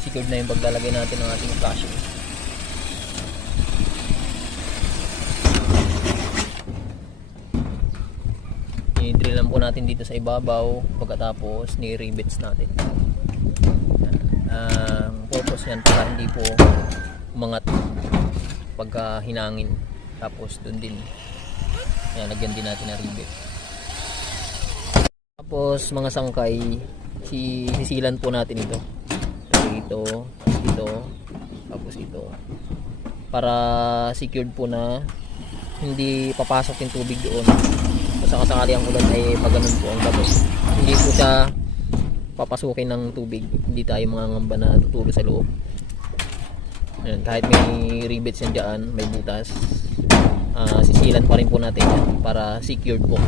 secured na yung paglalagay natin ng ating flashing. I-drill lang po natin dito sa ibabaw, pagkatapos ni-rivets natin. Ang purpose yan para hindi po umangat pagka hinangin. Tapos dun din, yan, lagyan din natin ng rivet. Tapos mga sangkay, sisilan po natin ito. Ito, tapos ito. Para secured po na hindi papasok yung tubig doon. Sa kasakali ang ulan ay pag ganun po ang bagay, hindi po siya papasukin ng tubig, hindi tayo mangangamba na tutulo sa loob. Ayan, kahit may rivets yan dyan, may butas, sisilan pa rin po natin yan para secured po.